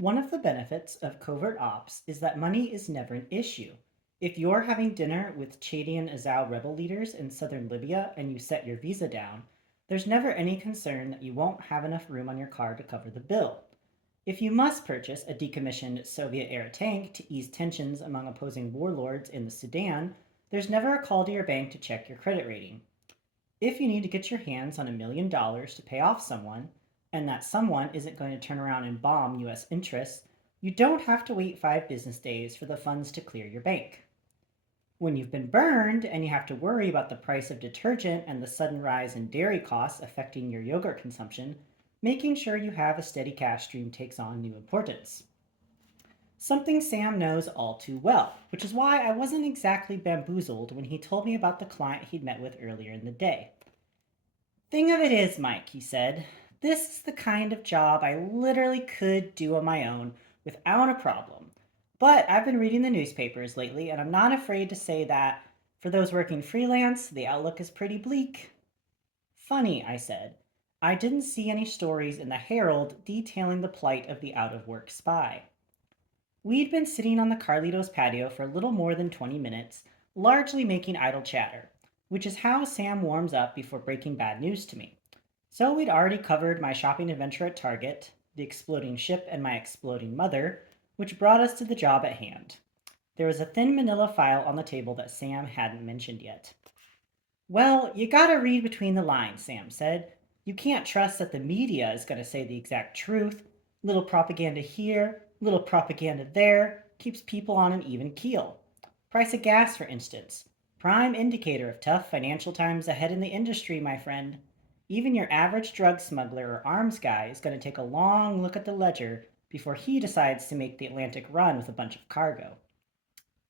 One of the benefits of covert ops is that money is never an issue. If you're having dinner with Chadian Azal rebel leaders in southern Libya and you set your visa down, there's never any concern that you won't have enough room on your card to cover the bill. If you must purchase a decommissioned Soviet era tank to ease tensions among opposing warlords in the Sudan, there's never a call to your bank to check your credit rating. If you need to get your hands on $1 million to pay off someone, and that someone isn't going to turn around and bomb US interests, you don't have to wait 5 business days for the funds to clear your bank. When you've been burned and you have to worry about the price of detergent and the sudden rise in dairy costs affecting your yogurt consumption, making sure you have a steady cash stream takes on new importance. Something Sam knows all too well, which is why I wasn't exactly bamboozled when he told me about the client he'd met with earlier in the day. Thing of it is, Mike, he said, this is the kind of job I literally could do on my own without a problem. But I've been reading the newspapers lately, and I'm not afraid to say that for those working freelance, the outlook is pretty bleak. Funny, I said. I didn't see any stories in the Herald detailing the plight of the out of work spy. We'd been sitting on the Carlitos patio for a little more than 20 minutes, largely making idle chatter, which is how Sam warms up before breaking bad news to me. So we'd already covered my shopping adventure at Target, the exploding ship, and my exploding mother, which brought us to the job at hand. There was a thin manila file on the table that Sam hadn't mentioned yet. Well, you gotta read between the lines, Sam said. You can't trust that the media is gonna say the exact truth. Little propaganda here, little propaganda there, keeps people on an even keel. Price of gas, for instance. Prime indicator of tough financial times ahead in the industry, my friend. Even your average drug smuggler or arms guy is going to take a long look at the ledger before he decides to make the Atlantic run with a bunch of cargo.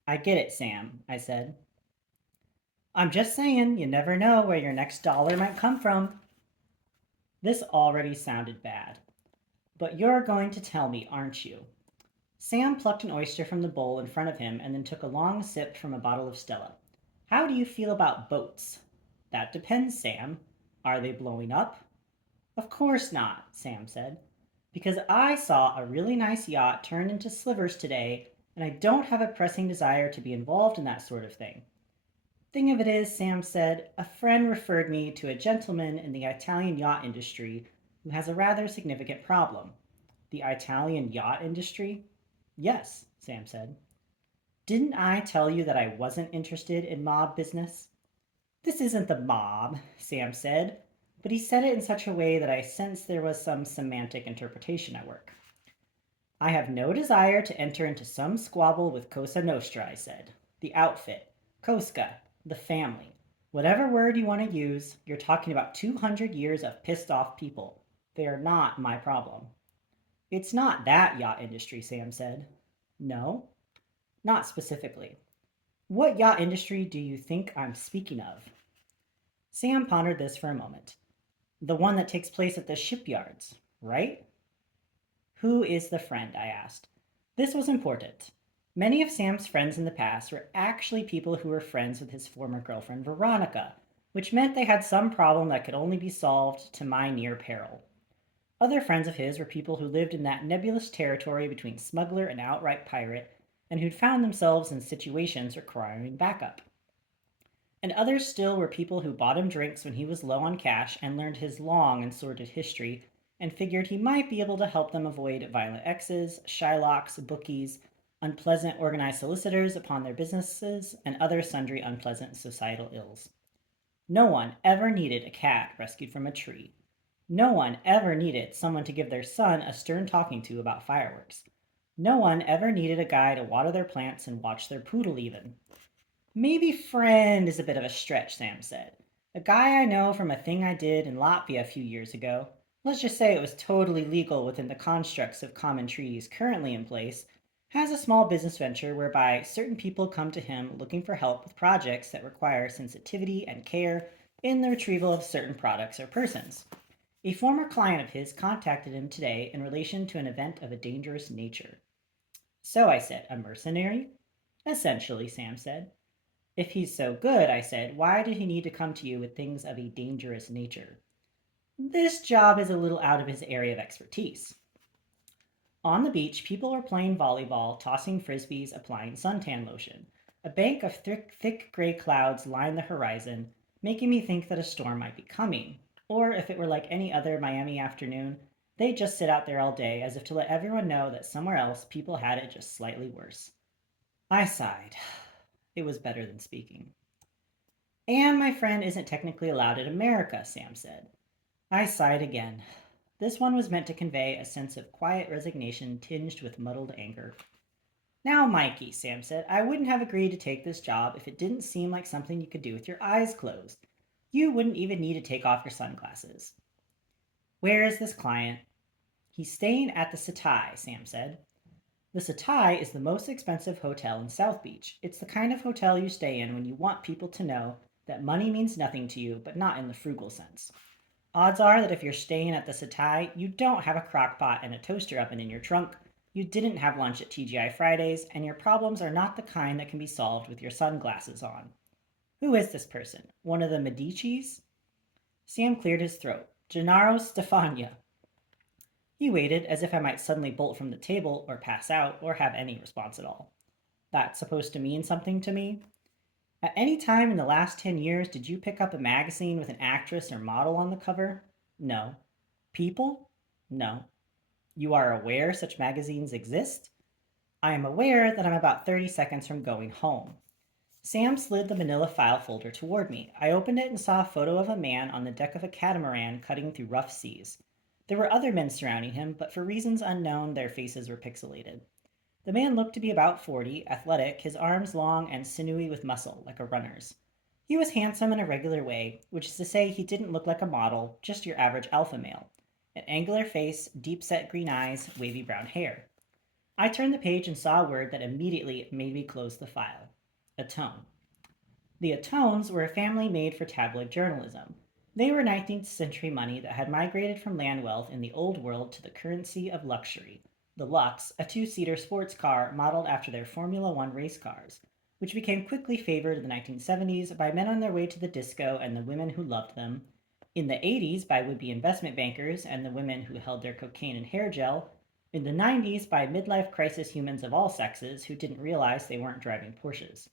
I get it, Sam, I said. I'm just saying, you never know where your next dollar might come from. This already sounded bad. But you're going to tell me, aren't you? Sam plucked an oyster from the bowl in front of him and then took a long sip from a bottle of Stella. How do you feel about boats? That depends, Sam. Are they blowing up? Of course not, Sam said. Because I saw a really nice yacht turn into slivers today, and I don't have a pressing desire to be involved in that sort of thing. Thing of it is, Sam said, a friend referred me to a gentleman in the Italian yacht industry who has a rather significant problem. The Italian yacht industry? Yes, Sam said. Didn't I tell you that I wasn't interested in mob business? This isn't the mob, Sam said, but he said it in such a way that I sensed there was some semantic interpretation at work. I have no desire to enter into some squabble with Cosa Nostra, I said. The outfit, Koska, the family. Whatever word you want to use, you're talking about 200 years of pissed off people. They are not my problem. It's not that yacht industry, Sam said. No, not specifically. What yacht industry do you think I'm speaking of? Sam pondered this for a moment. The one that takes place at the shipyards, right? Who is the friend? I asked. This was important. Many of Sam's friends in the past were actually people who were friends with his former girlfriend, Veronica, which meant they had some problem that could only be solved to my near peril. Other friends of his were people who lived in that nebulous territory between smuggler and outright pirate, and who'd found themselves in situations requiring backup. And others still were people who bought him drinks when he was low on cash and learned his long and sordid history and figured he might be able to help them avoid violent exes, Shylocks, bookies, unpleasant organized solicitors upon their businesses, and other sundry unpleasant societal ills. No one ever needed a cat rescued from a tree. No one ever needed someone to give their son a stern talking to about fireworks. No one ever needed a guy to water their plants and watch their poodle, even. Maybe friend is a bit of a stretch, Sam said. A guy I know from a thing I did in Latvia a few years ago. Let's just say it was totally legal within the constructs of common treaties currently in place, has a small business venture whereby certain people come to him looking for help with projects that require sensitivity and care in the retrieval of certain products or persons. A former client of his contacted him today in relation to an event of a dangerous nature. So I said, a mercenary? Essentially, Sam said. If he's so good, I said, why did he need to come to you with things of a dangerous nature? This job is a little out of his area of expertise. On the beach, people were playing volleyball, tossing frisbees, applying suntan lotion. A bank of thick gray clouds lined the horizon, making me think that a storm might be coming. Or if it were like any other Miami afternoon, they'd just sit out there all day as if to let everyone know that somewhere else people had it just slightly worse. I sighed. It was better than speaking. And my friend isn't technically allowed in America, Sam said. I sighed again. This one was meant to convey a sense of quiet resignation tinged with muddled anger. Now, Mikey, Sam said, I wouldn't have agreed to take this job if it didn't seem like something you could do with your eyes closed. You wouldn't even need to take off your sunglasses. Where is this client? He's staying at the Setai, Sam said. The Setai is the most expensive hotel in South Beach. It's the kind of hotel you stay in when you want people to know that money means nothing to you, but not in the frugal sense. Odds are that if you're staying at the Setai, you don't have a crock pot and a toaster oven in your trunk, you didn't have lunch at TGI Fridays, and your problems are not the kind that can be solved with your sunglasses on. Who is this person? One of the Medicis? Sam cleared his throat. Gennaro Stefania. He waited as if I might suddenly bolt from the table or pass out or have any response at all. That's supposed to mean something to me? At any time in the last 10 years, did you pick up a magazine with an actress or model on the cover? No. People? No. You are aware such magazines exist? I am aware that I'm about 30 seconds from going home. Sam slid the manila file folder toward me. I opened it and saw a photo of a man on the deck of a catamaran cutting through rough seas. There were other men surrounding him, but for reasons unknown, their faces were pixelated. The man looked to be about 40, athletic, his arms long and sinewy with muscle, like a runner's. He was handsome in a regular way, which is to say he didn't look like a model, just your average alpha male. An angular face, deep-set green eyes, wavy brown hair. I turned the page and saw a word that immediately made me close the file. Atone. The Atones were a family made for tabloid journalism. They were 19th century money that had migrated from land wealth in the Old World to the currency of luxury. The Lux, a two-seater sports car modeled after their Formula One race cars, which became quickly favored in the 1970s by men on their way to the disco and the women who loved them, in the 80s by would-be investment bankers and the women who held their cocaine and hair gel, in the 90s by midlife crisis humans of all sexes who didn't realize they weren't driving Porsches.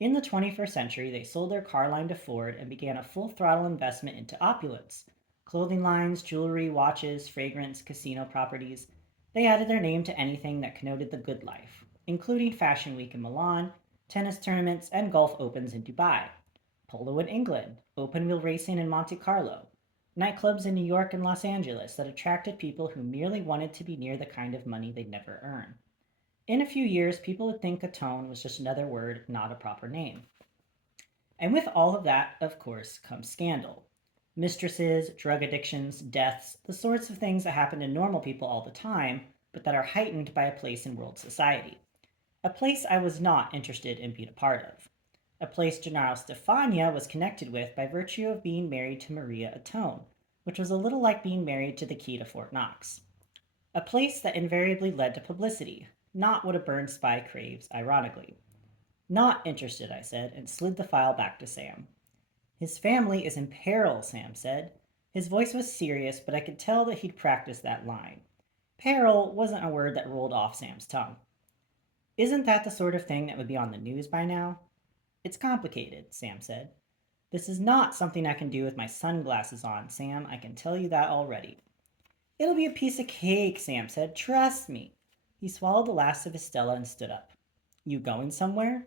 In the 21st century, they sold their car line to Ford and began a full throttle investment into opulence. Clothing lines, jewelry, watches, fragrance, casino properties. They added their name to anything that connoted the good life, including Fashion Week in Milan, tennis tournaments, and golf opens in Dubai, polo in England, open wheel racing in Monte Carlo, nightclubs in New York and Los Angeles that attracted people who merely wanted to be near the kind of money they'd never earn. In a few years, people would think atone was just another word, not a proper name. And with all of that, of course, comes scandal. Mistresses, drug addictions, deaths, the sorts of things that happen to normal people all the time, but that are heightened by a place in world society. A place I was not interested in being a part of. A place Gennaro Stefania was connected with by virtue of being married to Maria Atone, which was a little like being married to the key to Fort Knox. A place that invariably led to publicity, not what a burned spy craves, ironically. Not interested, I said, and slid the file back to Sam. His family is in peril, Sam said. His voice was serious, but I could tell that he'd practiced that line. Peril wasn't a word that rolled off Sam's tongue. Isn't that the sort of thing that would be on the news by now? It's complicated, Sam said. This is not something I can do with my sunglasses on, Sam. I can tell you that already. It'll be a piece of cake, Sam said. Trust me. He swallowed the last of his Stella and stood up. You going somewhere?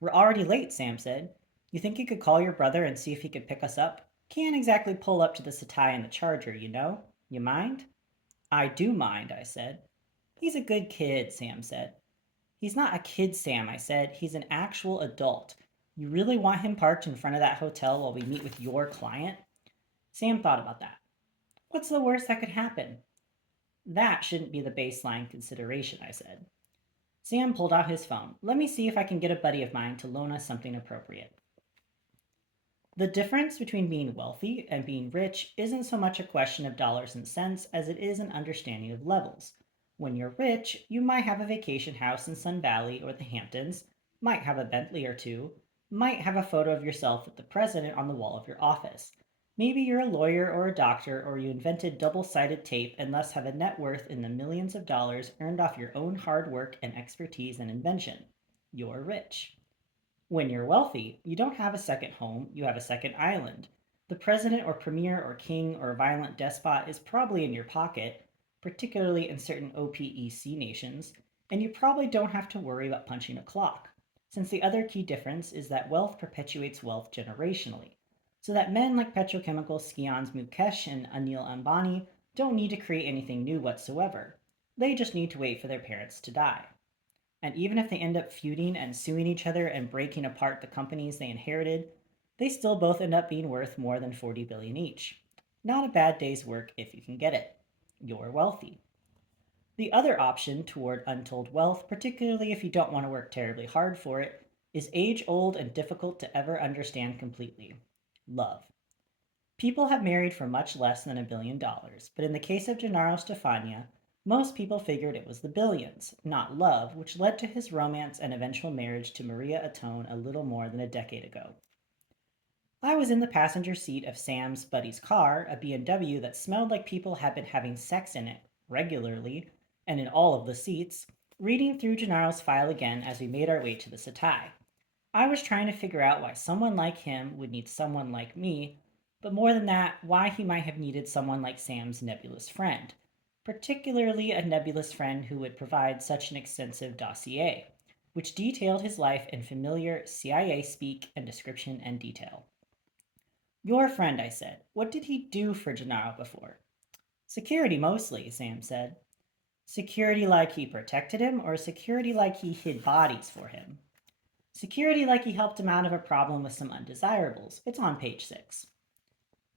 We're already late, Sam said. You think you could call your brother and see if he could pick us up? Can't exactly pull up to the Setai in the Charger, you know. You mind? I do mind, I said. He's a good kid, Sam said. He's not a kid, Sam, I said. He's an actual adult. You really want him parked in front of that hotel while we meet with your client? Sam thought about that. What's the worst that could happen? That shouldn't be the baseline consideration, I said. Sam pulled out his phone. Let me see if I can get a buddy of mine to loan us something appropriate. The difference between being wealthy and being rich isn't so much a question of dollars and cents as it is an understanding of levels. When you're rich, you might have a vacation house in Sun Valley or the Hamptons, might have a Bentley or two, might have a photo of yourself with the president on the wall of your office. Maybe you're a lawyer or a doctor, or you invented double sided tape and thus have a net worth in the millions of dollars earned off your own hard work and expertise and invention. You're rich. When you're wealthy, you don't have a second home, you have a second island. The president or premier or king or violent despot is probably in your pocket, particularly in certain OPEC nations, and you probably don't have to worry about punching a clock, since the other key difference is that wealth perpetuates wealth generationally, so that men like petrochemical scions Mukesh and Anil Ambani don't need to create anything new whatsoever. They just need to wait for their parents to die. And even if they end up feuding and suing each other and breaking apart the companies they inherited, they still both end up being worth more than 40 billion each. Not a bad day's work if you can get it. You're wealthy. The other option toward untold wealth, particularly if you don't want to work terribly hard for it, is age old and difficult to ever understand completely. Love. People have married for much less than $1 billion, but in the case of Gennaro Stefania, most people figured it was the billions, not love, which led to his romance and eventual marriage to Maria Ottone a little more than a decade ago. I was in the passenger seat of Sam's buddy's car, a BMW that smelled like people had been having sex in it regularly, and in all of the seats, reading through Gennaro's file again as we made our way to the Setai. I was trying to figure out why someone like him would need someone like me, but more than that, why he might have needed someone like Sam's nebulous friend, particularly a nebulous friend who would provide such an extensive dossier, which detailed his life in familiar CIA speak and description and detail. Your friend, I said. What did he do for Gennaro before? Security mostly, Sam said. Security like he protected him, or security like he hid bodies for him? Security like he helped him out of a problem with some undesirables. It's on page 6.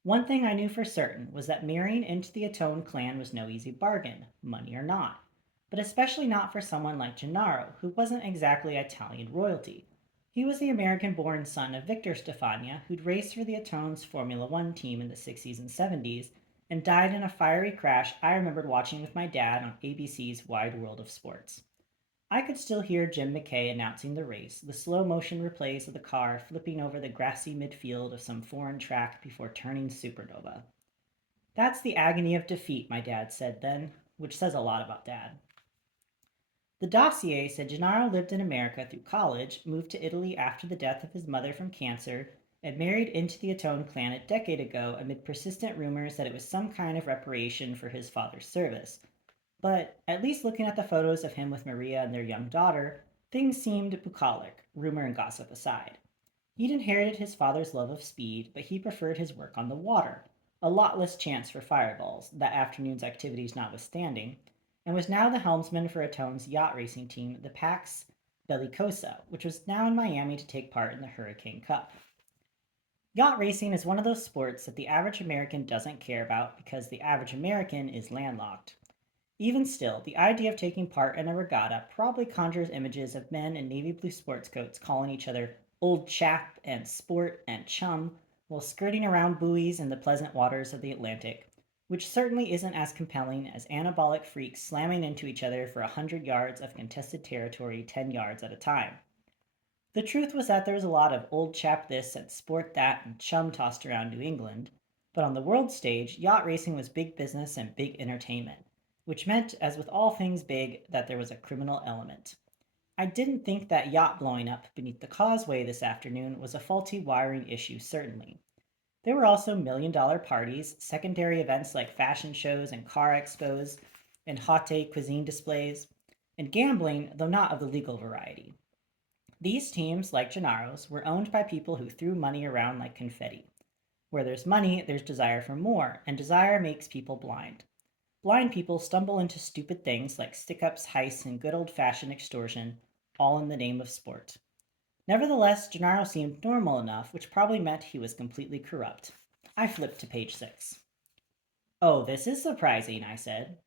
One thing I knew for certain was that marrying into the Ottone clan was no easy bargain, money or not, but especially not for someone like Gennaro, who wasn't exactly Italian royalty. He was the American born son of Victor Stefania, who'd raced for the Ottone's Formula One team in the 60s and 70s and died in a fiery crash I remembered watching with my dad on ABC's Wide World of Sports. I could still hear Jim McKay announcing the race, the slow motion replays of the car flipping over the grassy midfield of some foreign track before turning supernova. That's the agony of defeat, my dad said then, which says a lot about Dad. The dossier said Gennaro lived in America through college, moved to Italy after the death of his mother from cancer, and married into the Ottone clan a decade ago amid persistent rumors that it was some kind of reparation for his father's service. But at least looking at the photos of him with Maria and their young daughter, things seemed bucolic, rumor and gossip aside. He'd inherited his father's love of speed, but he preferred his work on the water, a lot less chance for fireballs, that afternoon's activities notwithstanding, and was now the helmsman for Ottone's yacht racing team, the Pax Bellicosa, which was now in Miami to take part in the Hurricane Cup. Yacht racing is one of those sports that the average American doesn't care about because the average American is landlocked. Even still, the idea of taking part in a regatta probably conjures images of men in navy blue sports coats calling each other old chap and sport and chum while skirting around buoys in the pleasant waters of the Atlantic, which certainly isn't as compelling as anabolic freaks slamming into each other for 100 yards of contested territory 10 yards at a time. The truth was that there was a lot of old chap this and sport that and chum tossed around New England, but on the world stage, yacht racing was big business and big entertainment, which meant, as with all things big, that there was a criminal element. I didn't think that yacht blowing up beneath the causeway this afternoon was a faulty wiring issue, certainly. There were also $1 million parties, secondary events like fashion shows and car expos, and haute cuisine displays, and gambling, though not of the legal variety. These teams, like Gennaro's, were owned by people who threw money around like confetti. Where there's money, there's desire for more, and desire makes people blind. Blind people stumble into stupid things like stick ups, heists, and good old fashioned extortion, all in the name of sport. Nevertheless, Gennaro seemed normal enough, which probably meant he was completely corrupt. I flipped to page 6. Oh, this is surprising, I said.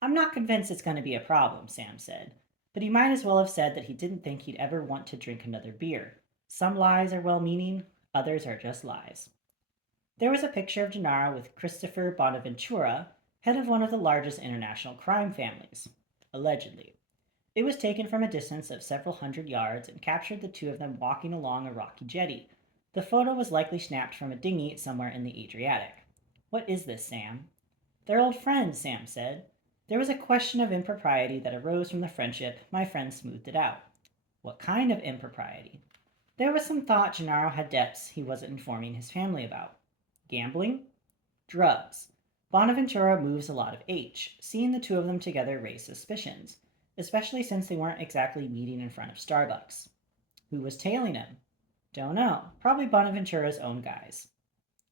I'm not convinced it's going to be a problem, Sam said. But he might as well have said that he didn't think he'd ever want to drink another beer. Some lies are well meaning, others are just lies. There was a picture of Gennaro with Christopher Bonaventura, head of one of the largest international crime families. Allegedly. It was taken from a distance of several hundred yards and captured the two of them walking along a rocky jetty, The photo was likely snapped from a dinghy somewhere in the Adriatic. What is this, Sam? They're old friends, Sam said. There was a question of impropriety that arose from the friendship. My friend smoothed it out. What kind of impropriety? There was some thought Gennaro had debts he wasn't informing his family about. Gambling? Drugs. Bonaventura moves a lot of H. Seeing the two of them together raised suspicions, especially since they weren't exactly meeting in front of Starbucks. Who was tailing him? Don't know. Probably Bonaventura's own guys.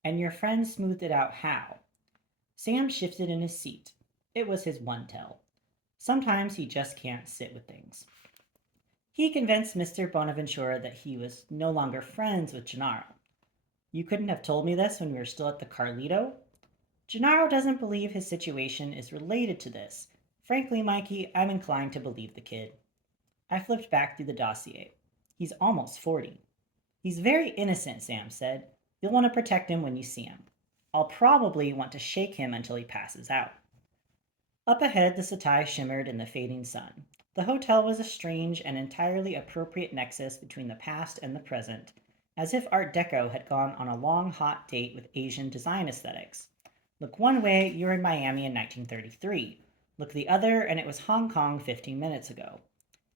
And your friend smoothed it out how? Sam shifted in his seat. It was his one tell. Sometimes he just can't sit with things. He convinced Mr. Bonaventura that he was no longer friends with Gennaro. You couldn't have told me this when we were still at the Carlito? Gennaro doesn't believe his situation is related to this. Frankly, Mikey, I'm inclined to believe the kid. I flipped back through the dossier. He's almost 40. He's very innocent, Sam said. You'll want to protect him when you see him. I'll probably want to shake him until he passes out. Up ahead, the Satai shimmered in the fading sun. The hotel was a strange and entirely appropriate nexus between the past and the present, as if Art Deco had gone on a long, hot date with Asian design aesthetics. Look one way, you're in Miami in 1933. Look the other, and it was Hong Kong 15 minutes ago.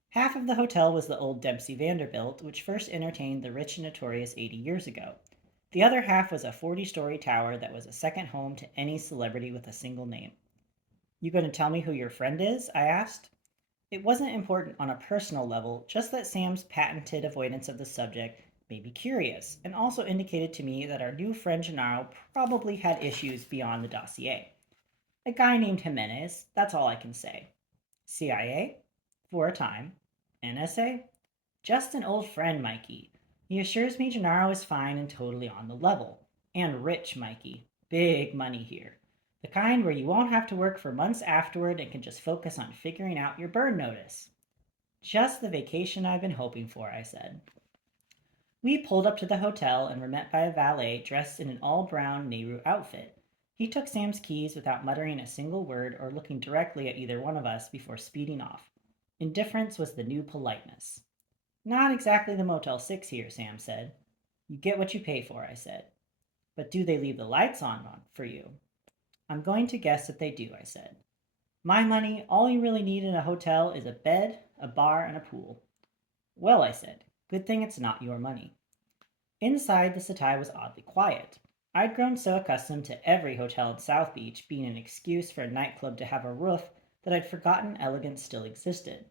Half of the hotel was the old Dempsey Vanderbilt, which first entertained the rich and notorious 80 years ago. The other half was a 40-story tower that was a second home to any celebrity with a single name. You going to tell me who your friend is? I asked. It wasn't important on a personal level, just that Sam's patented avoidance of the subject made me curious, and also indicated to me that our new friend Gennaro probably had issues beyond the dossier. A guy named Jimenez, that's all I can say. CIA? For a time. NSA? Just an old friend, Mikey. He assures me Gennaro is fine and totally on the level. And rich, Mikey. Big money here. The kind where you won't have to work for months afterward and can just focus on figuring out your burn notice. Just the vacation I've been hoping for, I said. We pulled up to the hotel and were met by a valet dressed in an all-brown Nehru outfit. He took Sam's keys without muttering a single word or looking directly at either one of us before speeding off. Indifference was the new politeness. Not exactly the Motel 6 here, Sam said. You get what you pay for, I said. But do they leave the lights on for you? I'm going to guess that they do, I said. My money, all you really need in a hotel is a bed, a bar, and a pool. Well, I said, good thing it's not your money. Inside, the Satai was oddly quiet. I'd grown so accustomed to every hotel in South Beach being an excuse for a nightclub to have a roof that I'd forgotten elegance still existed.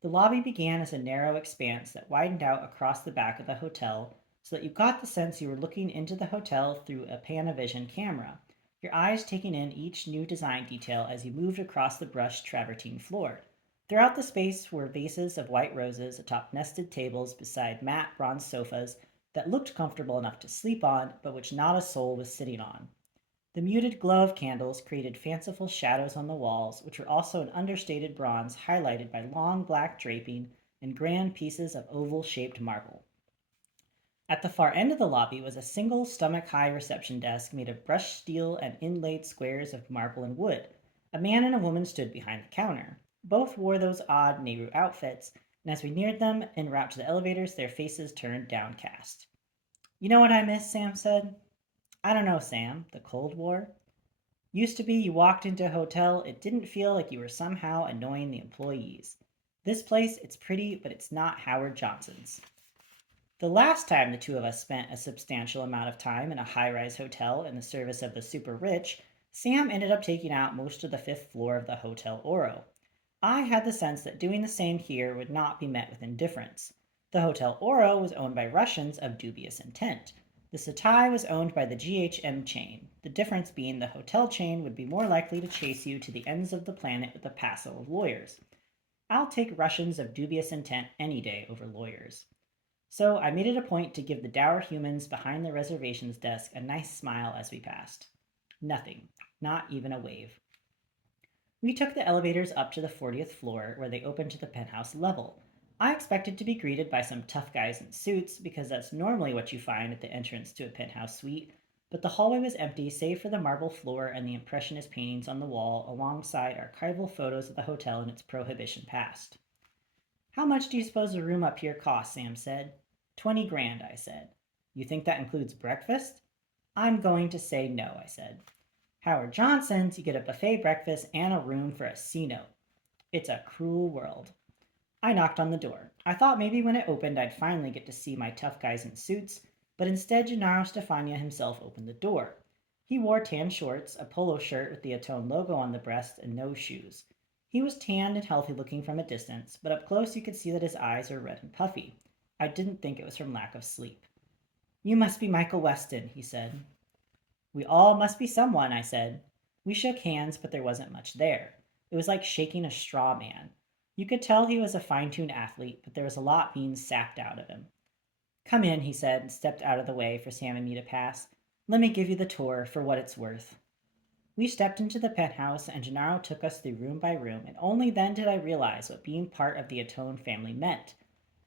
The lobby began as a narrow expanse that widened out across the back of the hotel so that you got the sense you were looking into the hotel through a Panavision camera, your eyes taking in each new design detail as you moved across the brushed travertine floor. Throughout the space were vases of white roses atop nested tables beside matte bronze sofas that looked comfortable enough to sleep on, but which not a soul was sitting on. The muted glow of candles created fanciful shadows on the walls, which were also in understated bronze highlighted by long black draping and grand pieces of oval-shaped marble. At the far end of the lobby was a single stomach-high reception desk made of brushed steel and inlaid squares of marble and wood. A man and a woman stood behind the counter. Both wore those odd Nehru outfits, and as we neared them en route to the elevators, their faces turned downcast. You know what I miss? Sam said. I don't know, Sam. The Cold War? Used to be you walked into a hotel, it didn't feel like you were somehow annoying the employees. This place, it's pretty, but it's not Howard Johnson's. The last time the two of us spent a substantial amount of time in a high-rise hotel in the service of the super rich, Sam ended up taking out most of the fifth floor of the Hotel Oro. I had the sense that doing the same here would not be met with indifference. The Hotel Oro was owned by Russians of dubious intent. The Satai was owned by the GHM chain, the difference being the hotel chain would be more likely to chase you to the ends of the planet with a passel of lawyers. I'll take Russians of dubious intent any day over lawyers. So I made it a point to give the dour humans behind the reservations desk a nice smile as we passed. Nothing, not even a wave. We took the elevators up to the 40th floor, where they opened to the penthouse level. I expected to be greeted by some tough guys in suits, because that's normally what you find at the entrance to a penthouse suite, but the hallway was empty save for the marble floor and the impressionist paintings on the wall alongside archival photos of the hotel in its prohibition past. How much do you suppose a room up here costs? Sam said. 20 grand, I said. You think that includes breakfast? I'm going to say no, I said. Howard Johnson's, you get a buffet breakfast and a room for a C note. It's a cruel world. I knocked on the door. I thought maybe when it opened I'd finally get to see my tough guys in suits, but instead Gennaro Stefania himself opened the door. He wore tan shorts, a polo shirt with the Atone logo on the breast, and no shoes. He was tanned and healthy looking from a distance, but up close you could see that his eyes were red and puffy. I didn't think it was from lack of sleep. You must be Michael Weston, he said. We all must be someone, I said. We shook hands, but there wasn't much there. It was like shaking a straw man. You could tell he was a fine-tuned athlete, but there was a lot being sapped out of him. Come in, he said, and stepped out of the way for Sam and me to pass. Let me give you the tour for what it's worth. We stepped into the penthouse, and Gennaro took us through room by room, and only then did I realize what being part of the Atone family meant.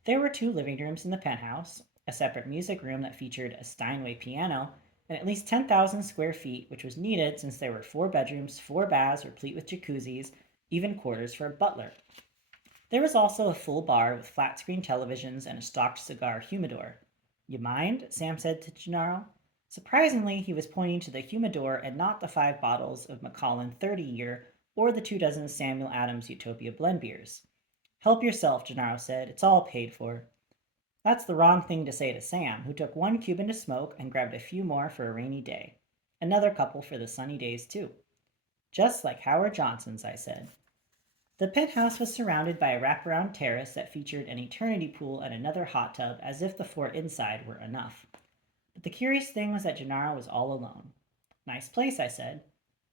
There were 2 living rooms in the penthouse, a separate music room that featured a Steinway piano, and at least 10,000 square feet, which was needed since there were 4 bedrooms, 4 baths replete with jacuzzis, even quarters for a butler. There was also a full bar with flat screen televisions and a stocked cigar humidor. You mind? Sam said to Gennaro. Surprisingly, he was pointing to the humidor and not the 5 bottles of Macallan 30 year or the 2 dozen Samuel Adams Utopia blend beers. Help yourself, Gennaro said. It's all paid for. That's the wrong thing to say to Sam, who took 1 Cuban to smoke and grabbed a few more for a rainy day. Another couple for the sunny days, too. Just like Howard Johnson's, I said. The penthouse was surrounded by a wraparound terrace that featured an eternity pool and another hot tub, as if the 4 inside were enough. But the curious thing was that Gennaro was all alone. Nice place, I said.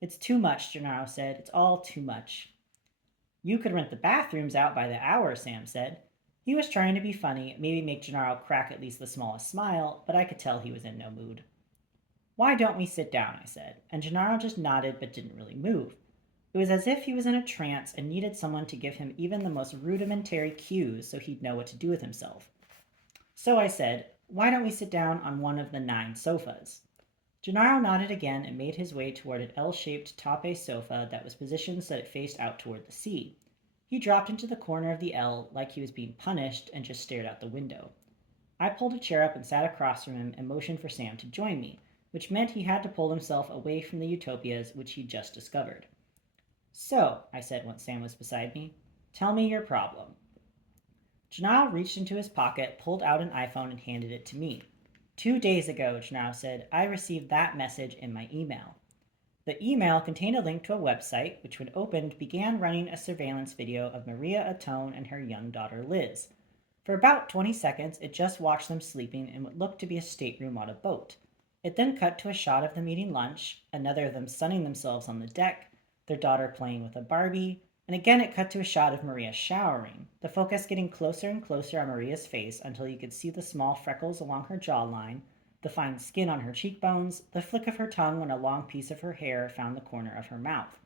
It's too much, Gennaro said. It's all too much. You could rent the bathrooms out by the hour, Sam said. He was trying to be funny, maybe make Gennaro crack at least the smallest smile, but I could tell he was in no mood. Why don't we sit down, I said, and Gennaro just nodded but didn't really move. It was as if he was in a trance and needed someone to give him even the most rudimentary cues so he'd know what to do with himself. So I said, why don't we sit down on one of the 9 sofas? Gennaro nodded again and made his way toward an L-shaped tape sofa that was positioned so that it faced out toward the sea. He dropped into the corner of the L like he was being punished and just stared out the window. I pulled a chair up and sat across from him and motioned for Sam to join me, which meant he had to pull himself away from the utopias which he'd just discovered. So, I said once Sam was beside me, tell me your problem. Gennaro reached into his pocket, pulled out an iPhone, and handed it to me. 2 days ago, Gennaro said, I received that message in my email. The email contained a link to a website, which when opened began running a surveillance video of Maria Atone and her young daughter Liz. For about 20 seconds, it just watched them sleeping in what looked to be a stateroom on a boat. It then cut to a shot of them eating lunch, another of them sunning themselves on the deck, their daughter playing with a Barbie, and again it cut to a shot of Maria showering, the focus getting closer and closer on Maria's face until you could see the small freckles along her jawline, the fine skin on her cheekbones, the flick of her tongue when a long piece of her hair found the corner of her mouth.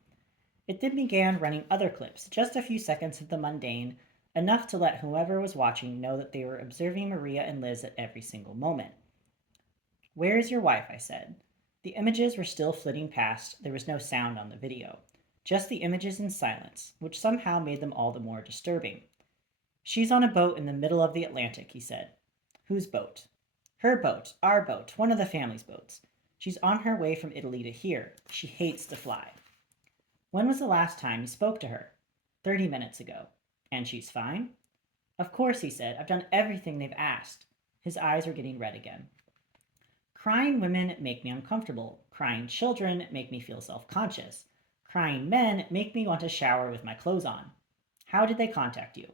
It then began running other clips, just a few seconds of the mundane, enough to let whoever was watching know that they were observing Maria and Liz at every single moment. Where is your wife? I said. The images were still flitting past. There was no sound on the video. Just the images in silence, which somehow made them all the more disturbing. She's on a boat in the middle of the Atlantic, he said. Whose boat? Her boat, our boat, one of the family's boats. She's on her way from Italy to here. She hates to fly. When was the last time you spoke to her? 30 minutes ago. And she's fine? Of course, he said. I've done everything they've asked. His eyes were getting red again. Crying women make me uncomfortable. Crying children make me feel self-conscious. Crying men make me want to shower with my clothes on. How did they contact you?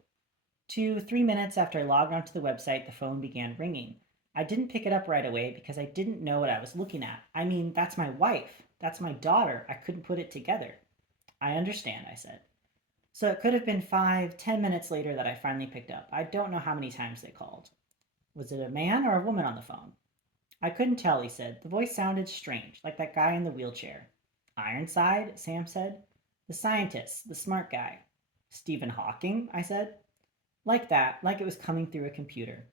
3 minutes after I logged onto the website, the phone began ringing. I didn't pick it up right away because I didn't know what I was looking at. I mean, that's my wife. That's my daughter. I couldn't put it together. I understand, I said. So it could have been 5, 10 minutes later that I finally picked up. I don't know how many times they called. Was it a man or a woman on the phone? I couldn't tell, he said. The voice sounded strange, like that guy in the wheelchair. Ironside, Sam said. The scientist, the smart guy. Stephen Hawking, I said. Like that, like it was coming through a computer.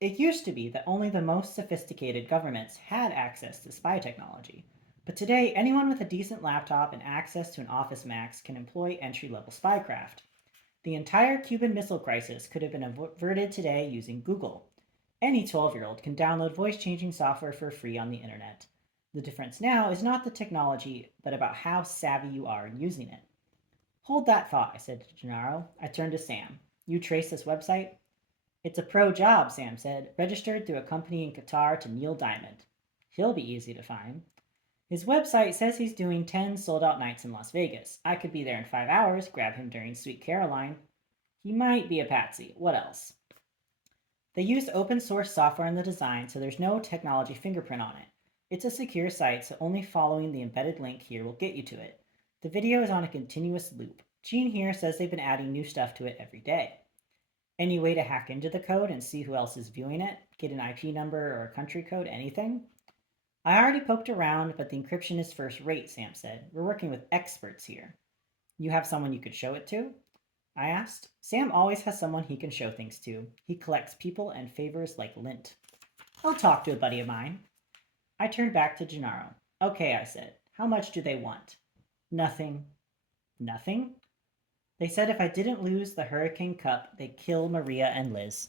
It used to be that only the most sophisticated governments had access to spy technology. But today, anyone with a decent laptop and access to an Office Max can employ entry-level spycraft. The entire Cuban Missile Crisis could have been averted today using Google. Any 12-year-old can download voice-changing software for free on the internet. The difference now is not the technology, but about how savvy you are in using it. Hold that thought, I said to Gennaro. I turned to Sam. You trace this website? It's a pro job, Sam said, registered through a company in Qatar to Neil Diamond. He'll be easy to find. His website says he's doing 10 sold out nights in Las Vegas. I could be there in 5 hours, grab him during Sweet Caroline. He might be a patsy. What else? They used open source software in the design, so there's no technology fingerprint on it. It's a secure site, so only following the embedded link here will get you to it. The video is on a continuous loop. Gene here says they've been adding new stuff to it every day. Any way to hack into the code and see who else is viewing it? Get an IP number or a country code? Anything? I already poked around, but the encryption is first rate, Sam said. We're working with experts here. You have someone you could show it to? I asked. Sam always has someone he can show things to. He collects people and favors like lint. I'll talk to a buddy of mine. I turned back to Gennaro. Okay, I said. How much do they want? Nothing. Nothing? They said if I didn't lose the Hurricane Cup, they'd kill Maria and Liz.